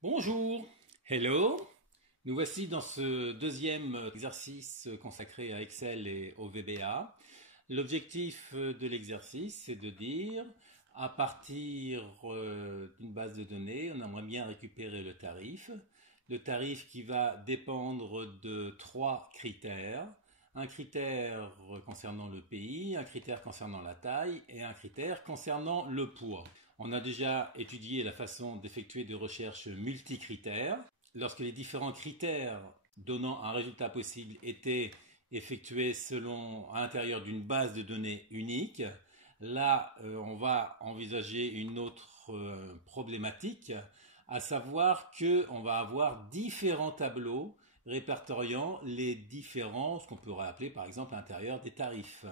Bonjour, hello. Nous voici dans ce deuxième exercice consacré à Excel et au VBA. L'objectif de l'exercice, c'est de dire, à partir d'une base de données, on aimerait bien récupérer le tarif. Le tarif qui va dépendre de trois critères. Un critère concernant le pays, un critère concernant la taille et un critère concernant le poids. On a déjà étudié la façon d'effectuer des recherches multicritères. Lorsque les différents critères donnant un résultat possible étaient effectués selon à l'intérieur d'une base de données unique, là on va envisager une autre problématique, à savoir qu'on va avoir différents tableaux répertoriant les différents, ce qu'on pourrait appeler par exemple à l'intérieur des tarifs.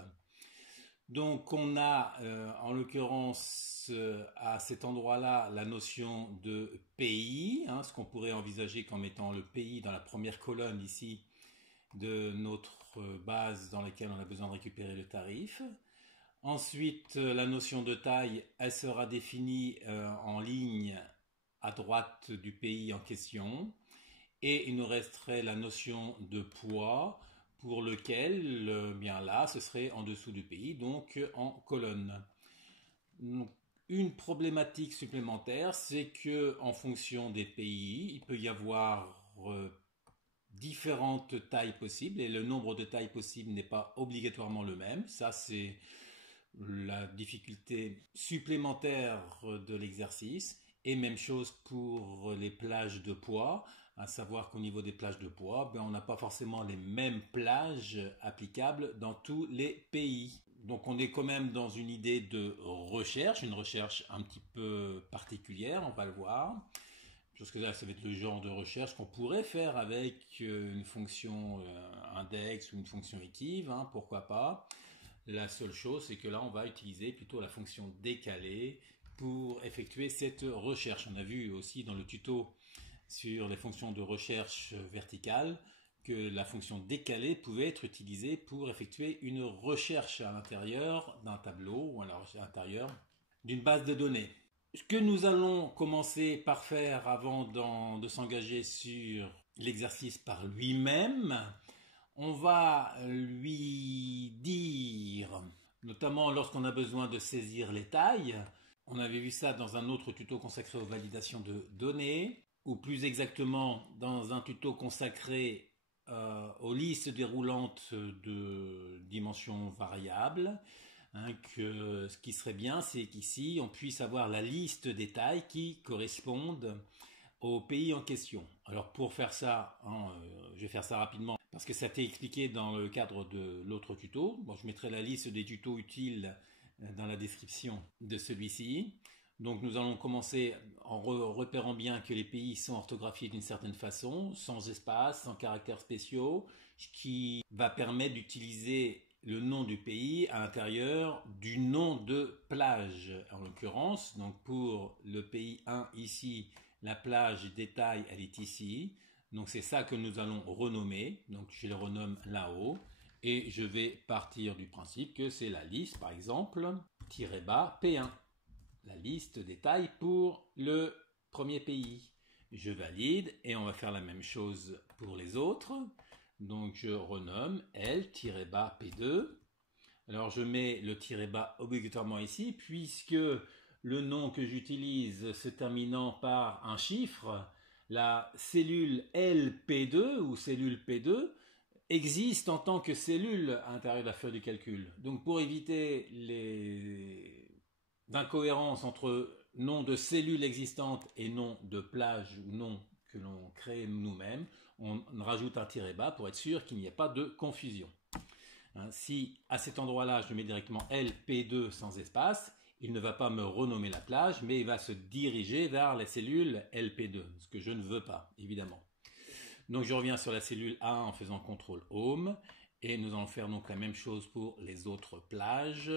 Donc on a en l'occurrence à cet endroit-là la notion de pays, hein, ce qu'on pourrait envisager comme étant le pays dans la première colonne ici de notre base dans laquelle on a besoin de récupérer le tarif. Ensuite, la notion de taille, elle sera définie en ligne à droite du pays en question. Et il nous resterait la notion de poids pour lequel, bien là, ce serait en dessous du pays, donc en colonne. Donc, une problématique supplémentaire, c'est que en fonction des pays, il peut y avoir différentes tailles possibles et le nombre de tailles possibles n'est pas obligatoirement le même. Ça, c'est la difficulté supplémentaire de l'exercice. Et même chose pour les plages de poids, à savoir qu'au niveau des plages de poids, on n'a pas forcément les mêmes plages applicables dans tous les pays. Donc on est quand même dans une idée de recherche, une recherche un petit peu particulière, on va le voir. Parce que là, ça va être le genre de recherche qu'on pourrait faire avec une fonction index ou une fonction équive, hein, pourquoi pas. La seule chose, c'est que là, on va utiliser plutôt la fonction décalée pour effectuer cette recherche. On a vu aussi dans le tuto sur les fonctions de recherche verticale que la fonction décalée pouvait être utilisée pour effectuer une recherche à l'intérieur d'un tableau ou à l'intérieur d'une base de données. Ce que nous allons commencer par faire avant de s'engager sur l'exercice par lui-même, on va lui dire, notamment lorsqu'on a besoin de saisir les tailles, on avait vu ça dans un autre tuto consacré aux validations de données, ou plus exactement dans un tuto consacré aux listes déroulantes de dimensions variables. Hein, que ce qui serait bien, c'est qu'ici, on puisse avoir la liste des tailles qui correspondent au pays en question. Alors pour faire ça, hein, je vais faire ça rapidement parce que ça a été expliqué dans le cadre de l'autre tuto. Bon, je mettrai la liste des tutos utiles dans la description de celui-ci. Donc nous allons commencer en repérant bien que les pays sont orthographiés d'une certaine façon, sans espace, sans caractères spéciaux, ce qui va permettre d'utiliser le nom du pays à l'intérieur du nom de plage, en l'occurrence. Donc pour le pays 1 ici, la plage détail, elle est ici. Donc c'est ça que nous allons renommer. Donc je le renomme là-haut. Et je vais partir du principe que c'est la liste, par exemple, -bas P1. La liste des tailles pour le premier pays. Je valide et on va faire la même chose pour les autres. Donc je renomme L-bas P2. Alors je mets le -bas obligatoirement ici puisque le nom que j'utilise se terminant par un chiffre, la cellule LP2 ou cellule P2 existe en tant que cellule à l'intérieur de la feuille de calcul. Donc pour éviter les incohérences entre nom de cellule existante et nom de plage ou nom que l'on crée nous-mêmes, on rajoute un -bas pour être sûr qu'il n'y ait pas de confusion. Si à cet endroit-là, je mets directement LP2 sans espace, il ne va pas me renommer la plage, mais il va se diriger vers la cellule LP2, ce que je ne veux pas, évidemment. Donc je reviens sur la cellule A en faisant CTRL HOME, et nous allons faire donc la même chose pour les autres plages.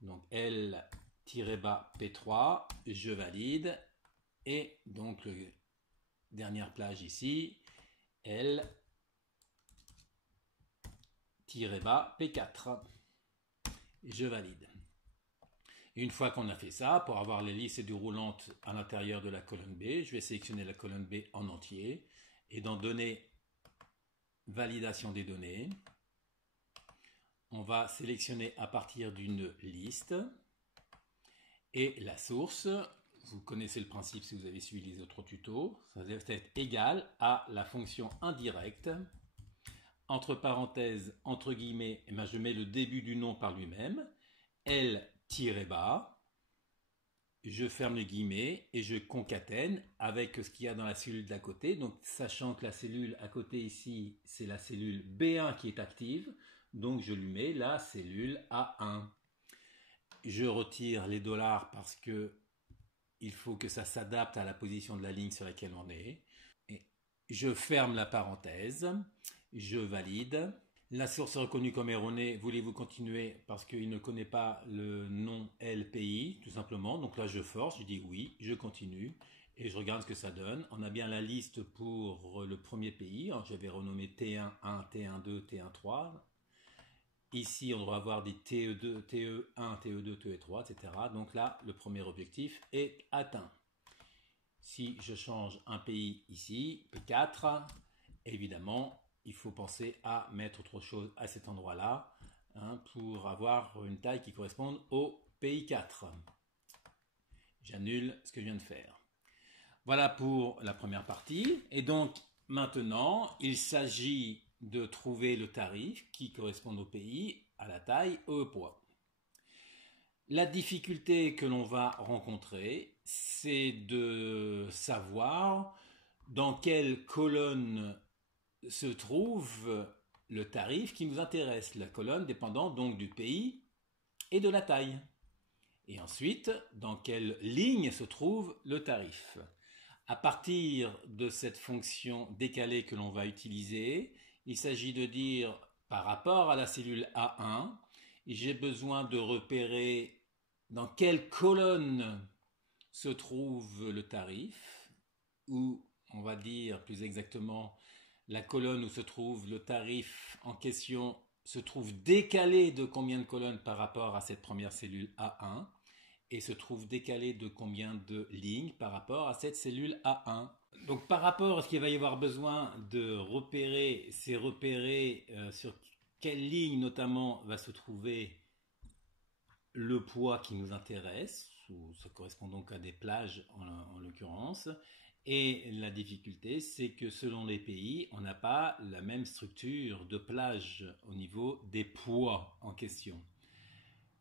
Donc L-bas P3, je valide, et donc la dernière plage ici, L-bas P4, je valide. Et une fois qu'on a fait ça, pour avoir les listes déroulantes à l'intérieur de la colonne B, je vais sélectionner la colonne B en entier et dans Données, validation des données, on va sélectionner à partir d'une liste et la source, vous connaissez le principe si vous avez suivi les autres tutos, ça doit être égal à la fonction indirecte, entre parenthèses, entre guillemets, et je mets le début du nom par lui-même, L-bas, je ferme les guillemets et je concatène avec ce qu'il y a dans la cellule d'à côté. Donc, sachant que la cellule à côté ici, c'est la cellule B1 qui est active, donc je lui mets la cellule A1. Je retire les dollars parce que il faut que ça s'adapte à la position de la ligne sur laquelle on est. Et je ferme la parenthèse, je valide. La source est reconnue comme erronée, voulez-vous continuer parce qu'il ne connaît pas le nom LPI, tout simplement. Donc là, je force, je dis oui, je continue et je regarde ce que ça donne. On a bien la liste pour le premier pays. J'avais renommé T1, 1, T1, 2, T1, 3. Ici, on devra avoir des TE2, TE1, TE2, TE3, etc. Donc là, le premier objectif est atteint. Si je change un pays ici, P4, évidemment, il faut penser à mettre autre chose à cet endroit-là pour avoir une taille qui corresponde au pays 4. J'annule ce que je viens de faire. Voilà pour la première partie. Et donc, maintenant, il s'agit de trouver le tarif qui correspond au pays, à la taille, au poids. La difficulté que l'on va rencontrer, c'est de savoir dans quelle colonne se trouve le tarif qui nous intéresse, la colonne dépendant donc du pays et de la taille. Et ensuite, dans quelle ligne se trouve le tarif. À partir de cette fonction décalée que l'on va utiliser, il s'agit de dire par rapport à la cellule A1, j'ai besoin de repérer dans quelle colonne se trouve le tarif, ou on va dire plus exactement la colonne où se trouve le tarif en question se trouve décalé de combien de colonnes par rapport à cette première cellule A1 et se trouve décalé de combien de lignes par rapport à cette cellule A1. Donc par rapport à ce qu'il va y avoir besoin de repérer, c'est repérer sur quelle ligne notamment va se trouver le poids qui nous intéresse, ou ça correspond donc à des plages en l'occurrence. Et la difficulté, c'est que selon les pays, on n'a pas la même structure de plage au niveau des poids en question.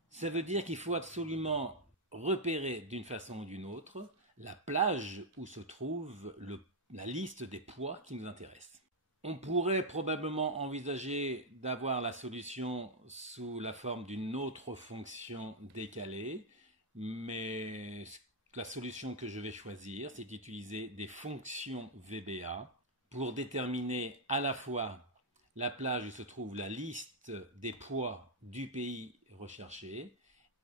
Ça veut dire qu'il faut absolument repérer d'une façon ou d'une autre la plage où se trouve la liste des poids qui nous intéressent. On pourrait probablement envisager d'avoir la solution sous la forme d'une autre fonction décalée, mais la solution que je vais choisir, c'est d'utiliser des fonctions VBA pour déterminer à la fois la plage où se trouve la liste des poids du pays recherché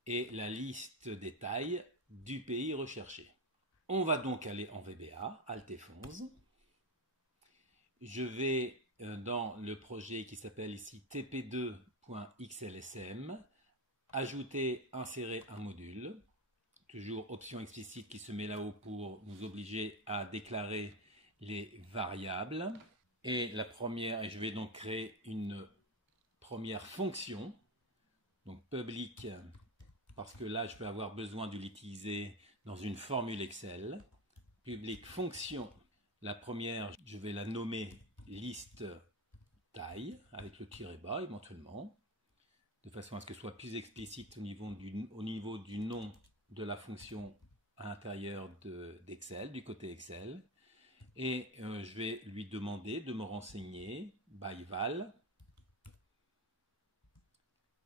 et la liste des tailles du pays recherché. On va donc aller en VBA, Alt F11. Je vais dans le projet qui s'appelle ici tp2.xlsm, ajouter, insérer un module, toujours option explicite qui se met là-haut pour nous obliger à déclarer les variables. Et la première, je vais donc créer une première fonction, donc public, parce que là je vais avoir besoin de l'utiliser dans une formule Excel. Public fonction. La première, je vais la nommer liste taille avec le tiret bas éventuellement, de façon à ce que ce soit plus explicite au niveau du nom de la fonction à l'intérieur d'Excel, du côté Excel. Et je vais lui demander de me renseigner by val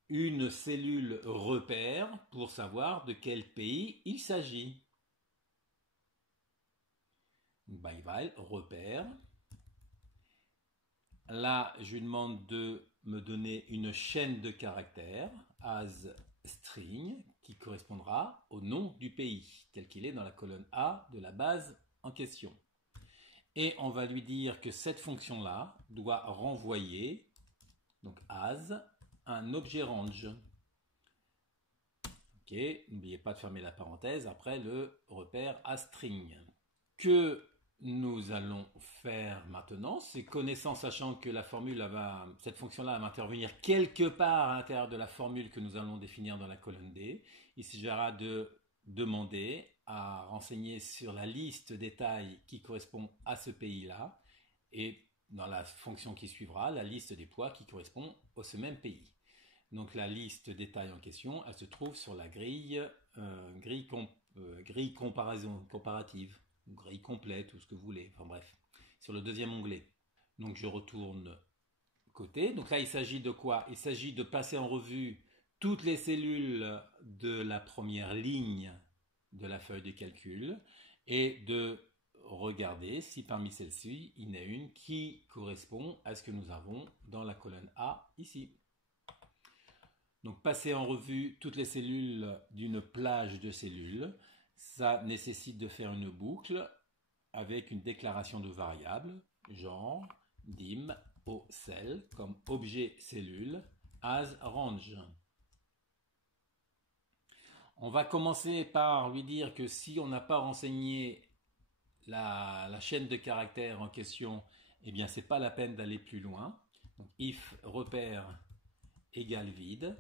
une cellule repère pour savoir de quel pays il s'agit. By val repère. Là, je lui demande de me donner une chaîne de caractères as string qui correspondra au nom du pays tel qu'il est dans la colonne A de la base en question. Et on va lui dire que cette fonction-là doit renvoyer, donc as, un objet range. Ok, OK, n'oubliez pas de fermer la parenthèse après le repère astring. Que nous allons faire maintenant, c'est connaissant, sachant que la formule cette fonction-là va intervenir quelque part à l'intérieur de la formule que nous allons définir dans la colonne D. Il s'agira de demander à renseigner sur la liste des tailles qui correspond à ce pays-là et dans la fonction qui suivra, la liste des poids qui correspond au ce même pays. Donc la liste des tailles en question, elle se trouve sur la grille comparative, grille complète ou ce que vous voulez, enfin bref, sur le deuxième onglet. Donc je retourne côté. Donc là il s'agit de quoi? Il s'agit de passer en revue toutes les cellules de la première ligne de la feuille de calcul et de regarder si parmi celles-ci, il y en a une qui correspond à ce que nous avons dans la colonne A ici. Donc passer en revue toutes les cellules d'une plage de cellules, ça nécessite de faire une boucle avec une déclaration de variables, genre dim au cell comme objet cellule as range. On va commencer par lui dire que si on n'a pas renseigné la chaîne de caractères en question, eh bien c'est pas la peine d'aller plus loin. Donc if repère égale vide,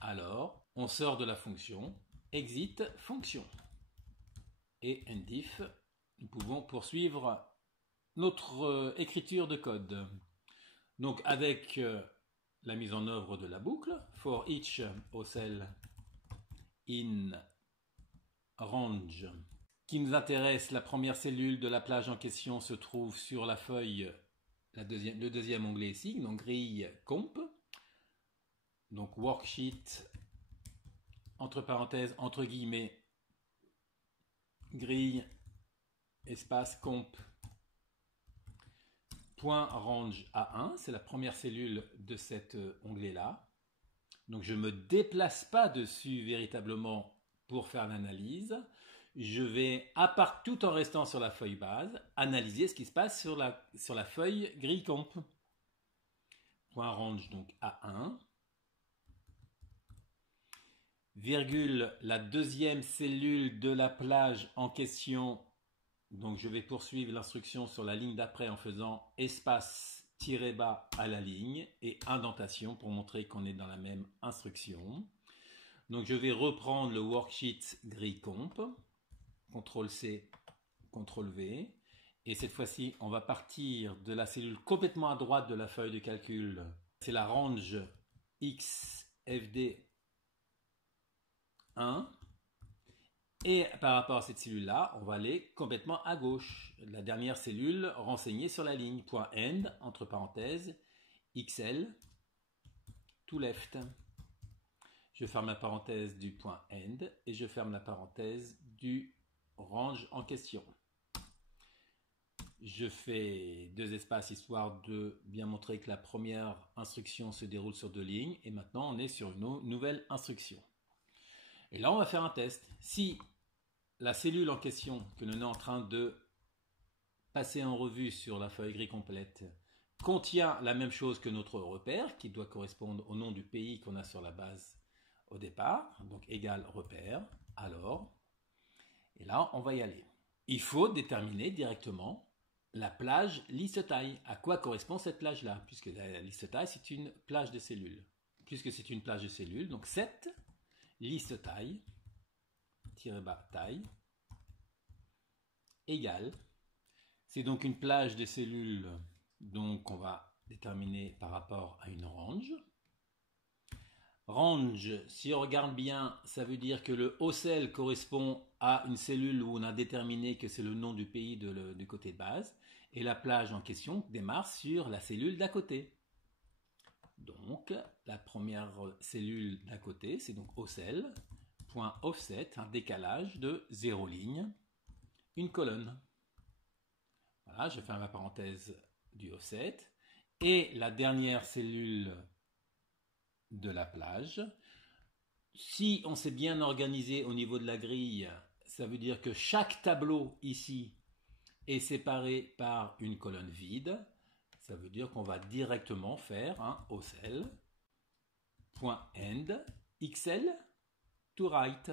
alors on sort de la fonction exit fonction. Et endif, nous pouvons poursuivre notre écriture de code. Donc avec la mise en œuvre de la boucle, for each au cell in range, qui nous intéresse, la première cellule de la plage en question se trouve sur la feuille, le deuxième onglet ici, donc grille comp. Donc worksheet, entre parenthèses, entre guillemets, grille, espace comp, point range A1, c'est la première cellule de cet onglet-là. Donc je ne me déplace pas dessus véritablement pour faire l'analyse. Je vais, tout en restant sur la feuille base, analyser ce qui se passe sur la feuille grille comp. Point range donc A1. Virgule, la deuxième cellule de la plage en question. Donc je vais poursuivre l'instruction sur la ligne d'après en faisant espace tiré bas à la ligne et indentation pour montrer qu'on est dans la même instruction. Donc je vais reprendre le worksheet grille comp, CTRL C, CTRL V, et cette fois-ci on va partir de la cellule complètement à droite de la feuille de calcul. C'est la range XFD 1. Et par rapport à cette cellule-là, on va aller complètement à gauche. La dernière cellule renseignée sur la ligne. Point end, entre parenthèses, XL, to left. Je ferme la parenthèse du point end et je ferme la parenthèse du range en question. Je fais deux espaces histoire de bien montrer que la première instruction se déroule sur deux lignes. Et maintenant, on est sur une nouvelle instruction. Et là, on va faire un test. Si la cellule en question que nous sommes en train de passer en revue sur la feuille gris complète contient la même chose que notre repère, qui doit correspondre au nom du pays qu'on a sur la base au départ, donc égal repère, alors, et là, on va y aller. Il faut déterminer directement la plage liste taille. À quoi correspond cette plage-là? Puisque la liste taille, c'est une plage de cellules. Puisque c'est une plage de cellules, donc cette liste taille, tiré bas taille, égale. C'est donc une plage de cellules, donc on va déterminer par rapport à une range. Range, si on regarde bien, ça veut dire que le haut cell correspond à une cellule où on a déterminé que c'est le nom du pays du côté de base, et la plage en question démarre sur la cellule d'à côté. Donc, la première cellule d'à côté, c'est donc haut cell, point offset, un décalage de 0 ligne, une colonne. Voilà, je ferme la parenthèse du offset. Et la dernière cellule de la plage, si on s'est bien organisé au niveau de la grille, ça veut dire que chaque tableau ici est séparé par une colonne vide. Ça veut dire qu'on va directement faire un OCL, point end, XL, to right.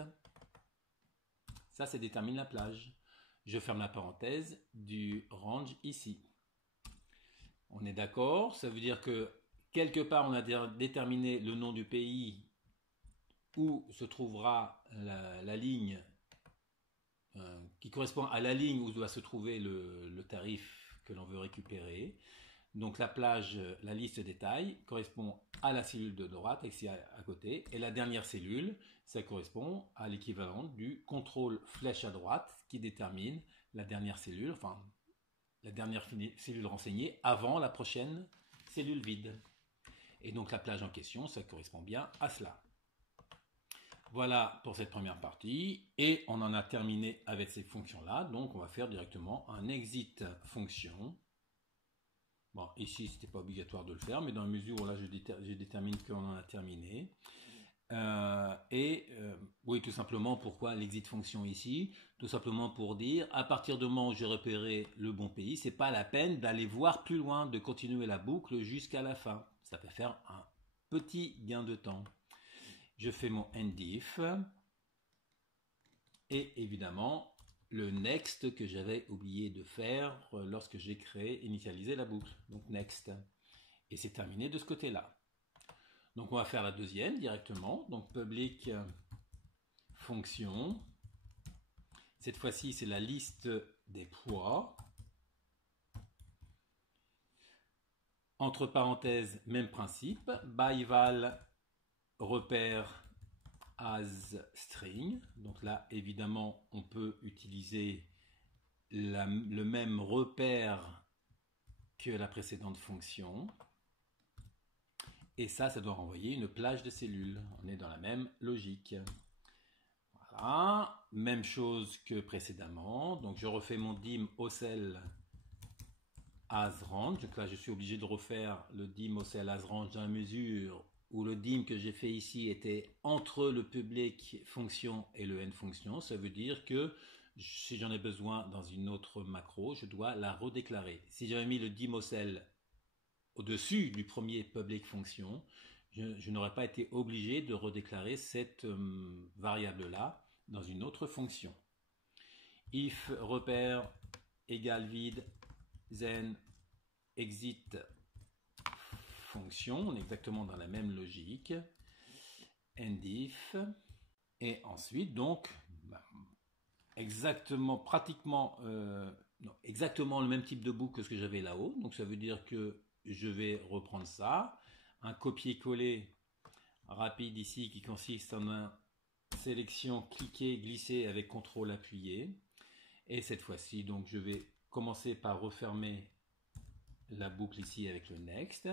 Ça, c'est détermine la plage. Je ferme la parenthèse du range ici. On est d'accord? Ça veut dire que quelque part, on a déterminé le nom du pays où se trouvera la ligne qui correspond à la ligne où doit se trouver le tarif que l'on veut récupérer. Donc la plage, la liste détail correspond à la cellule de droite ici à côté, et la dernière cellule, ça correspond à l'équivalent du contrôle flèche à droite qui détermine la dernière cellule, enfin la dernière cellule renseignée avant la prochaine cellule vide. Et donc la plage en question, ça correspond bien à cela. Voilà pour cette première partie, et on en a terminé avec ces fonctions-là, donc on va faire directement un exit fonction. Bon, ici, c'était pas obligatoire de le faire, mais dans la mesure où là, je détermine qu'on en a terminé. Oui, tout simplement, pourquoi l'exit fonction ici? Tout simplement pour dire, à partir du moment où j'ai repéré le bon pays, c'est pas la peine d'aller voir plus loin, de continuer la boucle jusqu'à la fin. Ça peut faire un petit gain de temps. Je fais mon endif et évidemment le next que j'avais oublié de faire lorsque j'ai initialisé la boucle. Donc next. Et c'est terminé de ce côté-là. Donc on va faire la deuxième directement. Donc public fonction. Cette fois-ci, c'est la liste des poids. Entre parenthèses, même principe. By-val repère as string. Donc là, évidemment, on peut utiliser le même repère que la précédente fonction. Et ça doit renvoyer une plage de cellules. On est dans la même logique. Voilà. Même chose que précédemment. Donc je refais mon dim ocel as range. Donc là, je suis obligé de refaire le dim ocel as range dans la mesure où le dim que j'ai fait ici était entre le public fonction et le end fonction. Ça veut dire que si j'en ai besoin dans une autre macro, je dois la redéclarer. Si j'avais mis le dim ocel au-dessus du premier public fonction, je n'aurais pas été obligé de redéclarer cette variable-là dans une autre fonction. If repère égale vide, then exit fonction, on est exactement dans la même logique. Endif, et ensuite donc exactement le même type de boucle que ce que j'avais là-haut. Donc ça veut dire que je vais reprendre ça, un copier-coller rapide ici qui consiste en une sélection cliquer glisser avec CTRL appuyé, et cette fois-ci donc je vais commencer par refermer la boucle ici avec le next,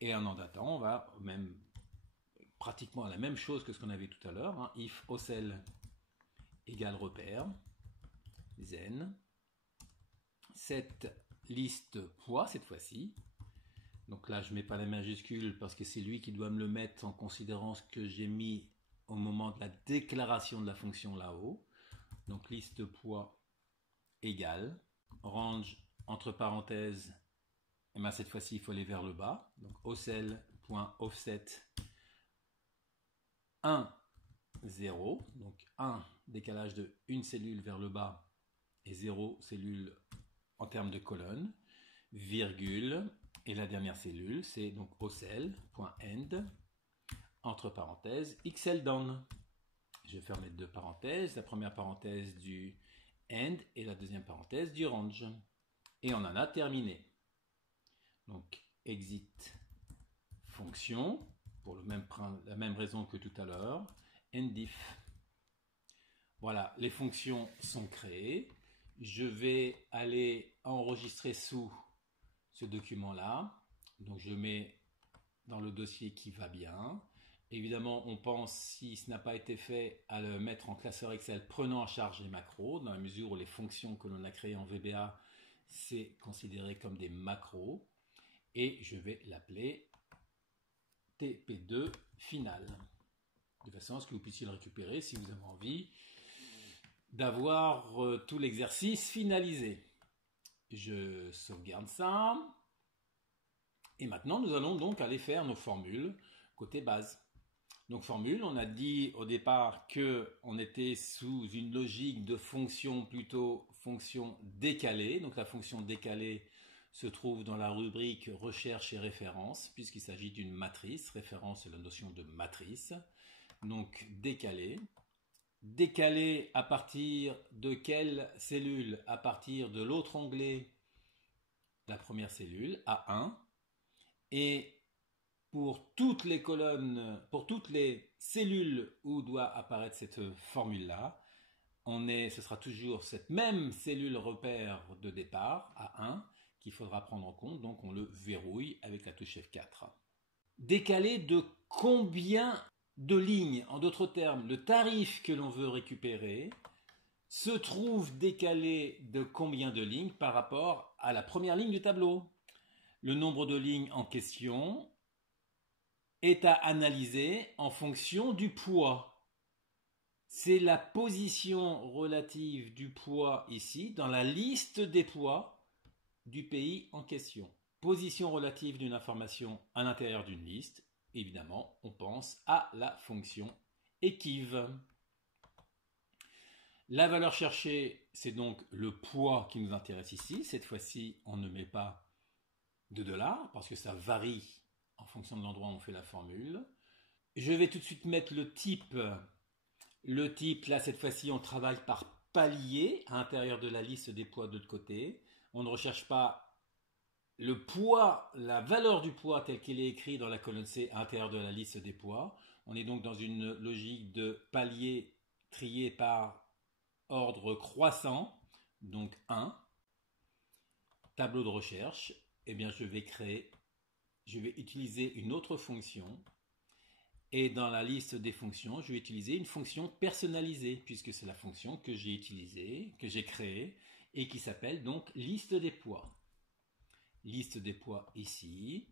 et en attendant on va même pratiquement la même chose que ce qu'on avait tout à l'heure, hein. If ocel égale repère, then cette liste poids cette fois-ci. Donc là, je ne mets pas la majuscule parce que c'est lui qui doit me le mettre en considérant ce que j'ai mis au moment de la déclaration de la fonction là-haut. Donc liste poids égale range entre parenthèses. Et bien cette fois-ci, il faut aller vers le bas. Donc ocel.offset 1, 0. Donc 1 décalage de une cellule vers le bas et 0 cellule en termes de colonne, virgule. Et la dernière cellule, c'est donc ocel.end, entre parenthèses, xldown. Je vais faire mes deux parenthèses, la première parenthèse du end et la deuxième parenthèse du range. Et on en a terminé. Donc, exit fonction, pour la même raison que tout à l'heure, endif. Voilà, les fonctions sont créées. Je vais aller enregistrer sous ce document-là. Donc je mets dans le dossier qui va bien. Évidemment, on pense, si ce n'a pas été fait, à le mettre en classeur Excel prenant en charge les macros, dans la mesure où les fonctions que l'on a créées en VBA, c'est considéré comme des macros. Et je vais l'appeler TP2 final, de façon à ce que vous puissiez le récupérer si vous avez envie d'avoir tout l'exercice finalisé. Je sauvegarde ça. Et maintenant, nous allons donc aller faire nos formules côté base. Donc formule, on a dit au départ qu'on était sous une logique de fonction plutôt fonction décalée. Donc la fonction décalée se trouve dans la rubrique recherche et référence, puisqu'il s'agit d'une matrice. Référence, c'est la notion de matrice. Donc décalée. Décalée à partir de quelle cellule? À partir de l'autre onglet, la première cellule, A1. Et pour toutes les colonnes, pour toutes les cellules où doit apparaître cette formule-là, ce sera toujours cette même cellule repère de départ, A1, qu'il faudra prendre en compte. Donc on le verrouille avec la touche F4. Décalé de combien de lignes? En d'autres termes, le tarif que l'on veut récupérer se trouve décalé de combien de lignes par rapport à la première ligne du tableau? Le nombre de lignes en question est à analyser en fonction du poids. C'est la position relative du poids ici dans la liste des poids du pays en question. Position relative d'une information à l'intérieur d'une liste. Évidemment, on pense à la fonction équive. La valeur cherchée, c'est donc le poids qui nous intéresse ici. Cette fois-ci, on ne met pas de dollars parce que ça varie en fonction de l'endroit où on fait la formule. Je vais tout de suite mettre le type. Le type, là, cette fois-ci, on travaille par palier à l'intérieur de la liste des poids de l'autre côté. On ne recherche pas le poids, la valeur du poids tel qu'il est écrit dans la colonne C à l'intérieur de la liste des poids. On est donc dans une logique de palier trié par ordre croissant, donc 1. Tableau de recherche, eh bien je vais utiliser une autre fonction. Et dans la liste des fonctions, je vais utiliser une fonction personnalisée, puisque c'est la fonction que j'ai utilisée, que j'ai créée, et qui s'appelle donc liste des poids. Liste des poids ici.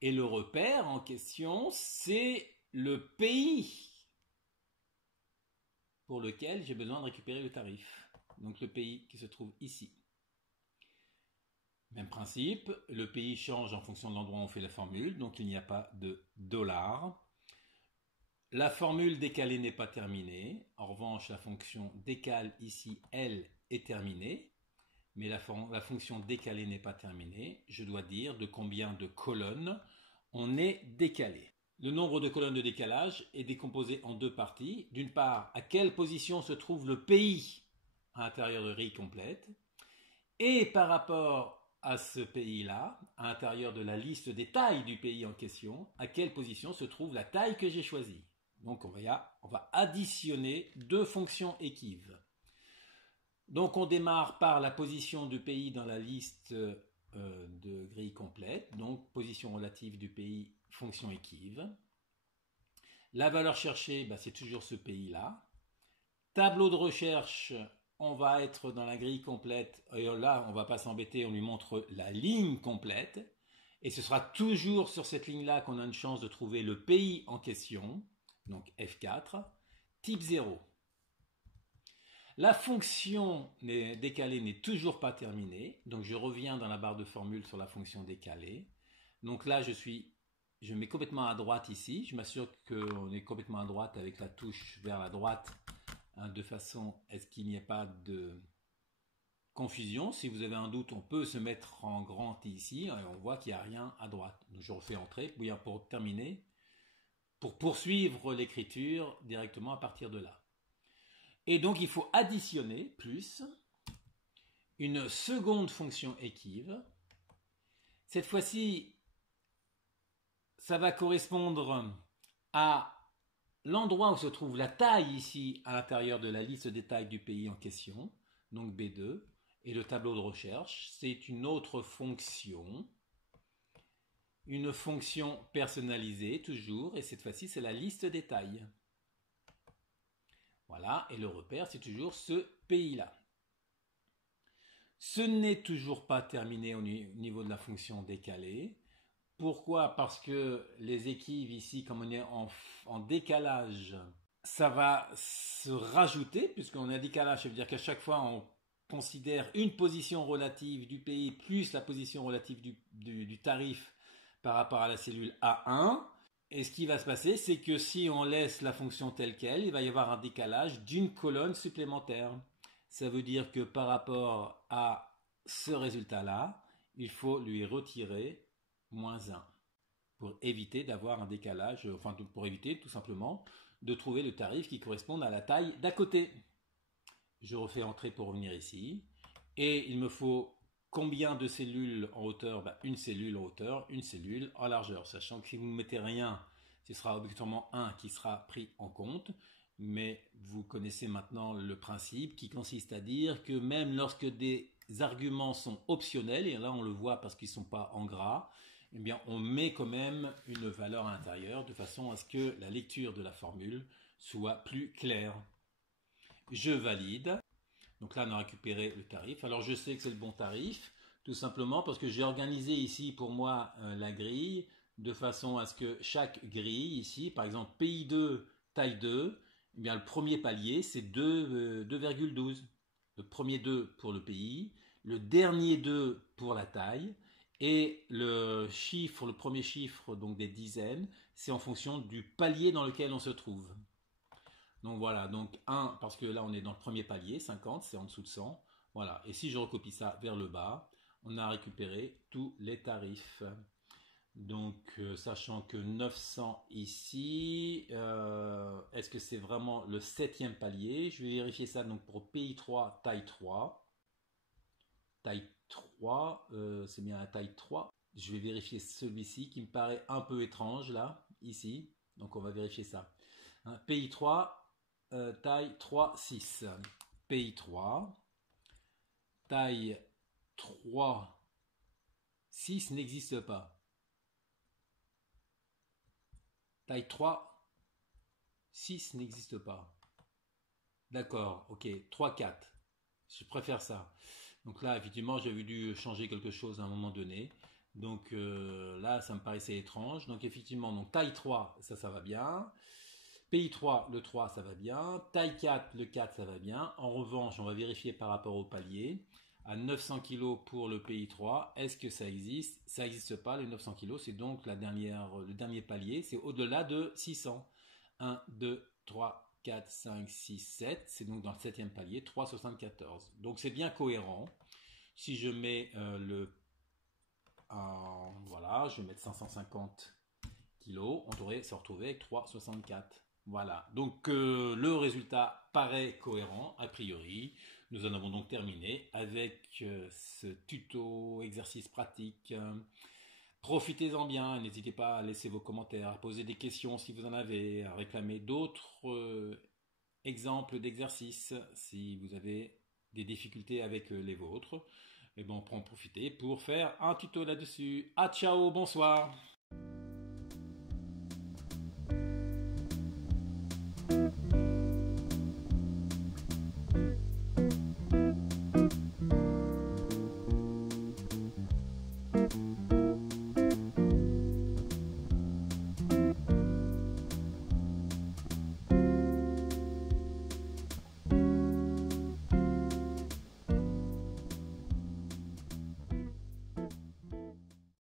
Et le repère en question, c'est le pays pour lequel j'ai besoin de récupérer le tarif. Donc le pays qui se trouve ici. Même principe, le pays change en fonction de l'endroit où on fait la formule, donc il n'y a pas de dollars. La formule décalée n'est pas terminée. En revanche, la fonction décale ici, elle, est terminée. Mais la fonction décalée n'est pas terminée. Je dois dire de combien de colonnes on est décalé. Le nombre de colonnes de décalage est décomposé en deux parties. D'une part, à quelle position se trouve le pays à l'intérieur de grille complète. Et par rapport à ce pays-là, à l'intérieur de la liste des tailles du pays en question, à quelle position se trouve la taille que j'ai choisie. Donc on va additionner deux fonctions équives. Donc on démarre par la position du pays dans la liste de grille complète, donc position relative du pays, fonction équive. La valeur cherchée, c'est toujours ce pays-là. Tableau de recherche, on va être dans la grille complète, et là on ne va pas s'embêter, on lui montre la ligne complète, et ce sera toujours sur cette ligne-là qu'on a une chance de trouver le pays en question, donc F4, type 0. La fonction décalée n'est toujours pas terminée, donc je reviens dans la barre de formule sur la fonction décalée. Donc là je mets complètement à droite ici, je m'assure qu'on est complètement à droite avec la touche vers la droite, de façon à ce qu'il n'y ait pas de confusion. Si vous avez un doute, on peut se mettre en grand ici, et on voit qu'il n'y a rien à droite. Donc je refais entrer pour terminer, pour poursuivre l'écriture directement à partir de là. Et donc il faut additionner plus une seconde fonction équive. Cette fois-ci, ça va correspondre à l'endroit où se trouve la taille ici à l'intérieur de la liste des tailles du pays en question, donc B2. Et le tableau de recherche, c'est une autre fonction. Une fonction personnalisée toujours, et cette fois-ci c'est la liste des tailles. Voilà, et le repère, c'est toujours ce pays-là. Ce n'est toujours pas terminé au niveau de la fonction décalée. Pourquoi? Parce que les équives ici, comme on est en décalage, ça va se rajouter, puisqu'on est en décalage, ça veut dire qu'à chaque fois, on considère une position relative du pays plus la position relative du tarif par rapport à la cellule A1. Et ce qui va se passer, c'est que si on laisse la fonction telle qu'elle, il va y avoir un décalage d'une colonne supplémentaire. Ça veut dire que par rapport à ce résultat-là, il faut lui retirer -1 pour éviter d'avoir un décalage, enfin pour éviter tout simplement de trouver le tarif qui corresponde à la taille d'à côté. Je refais entrer pour revenir ici. Et il me faut combien de cellules en hauteur? Une cellule en hauteur, une cellule en largeur. Sachant que si vous ne mettez rien, ce sera obligatoirement 1 qui sera pris en compte. Mais vous connaissez maintenant le principe qui consiste à dire que même lorsque des arguments sont optionnels, et là on le voit parce qu'ils ne sont pas en gras, eh bien on met quand même une valeur à l'intérieur de façon à ce que la lecture de la formule soit plus claire. Je valide. Donc là, on a récupéré le tarif. Alors, je sais que c'est le bon tarif, tout simplement parce que j'ai organisé ici pour moi la grille de façon à ce que chaque grille ici, par exemple PI2 taille 2, eh bien, le premier palier, c'est 2,12. Le premier 2 pour le pays, le dernier 2 pour la taille, et le chiffre, le premier chiffre donc des dizaines, c'est en fonction du palier dans lequel on se trouve. Donc voilà, donc 1, parce que là on est dans le premier palier, 50, c'est en dessous de 100. Voilà, et si je recopie ça vers le bas, on a récupéré tous les tarifs. Donc sachant que 900 ici, est-ce que c'est vraiment le 7e palier? Je vais vérifier ça donc pour PI3 taille 3. Taille 3, c'est bien la taille 3. Je vais vérifier celui-ci qui me paraît un peu étrange là, ici. Donc on va vérifier ça. Hein, PI3, taille 3, 6. PI3, taille 3, 6 n'existe pas. Taille 3, 6 n'existe pas. D'accord, ok, 3, 4. Je préfère ça. Donc là, effectivement, j'avais dû changer quelque chose à un moment donné. Donc là, ça me paraissait étrange. Donc effectivement, donc taille 3, ça va bien. PI3, le 3, ça va bien. Taille 4, le 4, ça va bien. En revanche, on va vérifier par rapport au palier. À 900 kg pour le PI3, est-ce que ça existe? Ça n'existe pas, les 900 kg. C'est donc le dernier palier. C'est au-delà de 600. 1, 2, 3, 4, 5, 6, 7. C'est donc dans le 7e palier, 3,74. Donc c'est bien cohérent. Si je mets voilà, je vais mettre 550 kg, on devrait se retrouver avec 3,64. Voilà, donc le résultat paraît cohérent a priori. Nous en avons donc terminé avec ce tuto exercice pratique. Profitez-en bien, n'hésitez pas à laisser vos commentaires, à poser des questions si vous en avez, à réclamer d'autres exemples d'exercices si vous avez des difficultés avec les vôtres. Et bon, on peut en profiter pour faire un tuto là-dessus. Ah ciao, bonsoir.